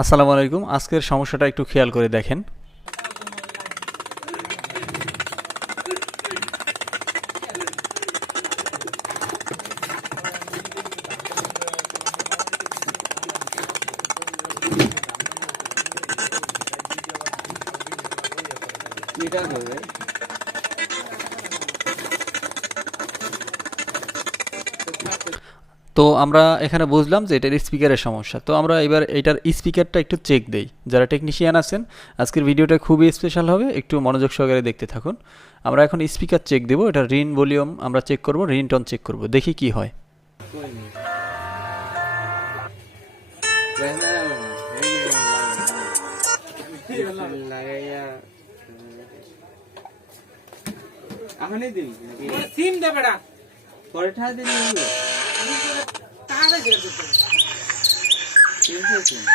আসসালামু আলাইকুম। আজকের সমস্যাটা একটু খেয়াল করে দেখেন। তো আমরা এখানে বুঝলাম যে এটার স্পিকারের সমস্যা। তো আমরা এবার এটার স্পিকারটা একটু চেক দেই। যারা টেকনিশিয়ান আছেন, আজকের ভিডিওটা খুবই স্পেশাল হবে, একটু মনোযোগ সহকারে দেখতে থাকুন। আমরা এখন স্পিকার চেক দেবো, এটা রিন ভলিউম আমরা চেক করব, রিংটোন চেক করব, দেখি কি হয়। সিম দে বেড়া পরে ঠাড়া দিবি।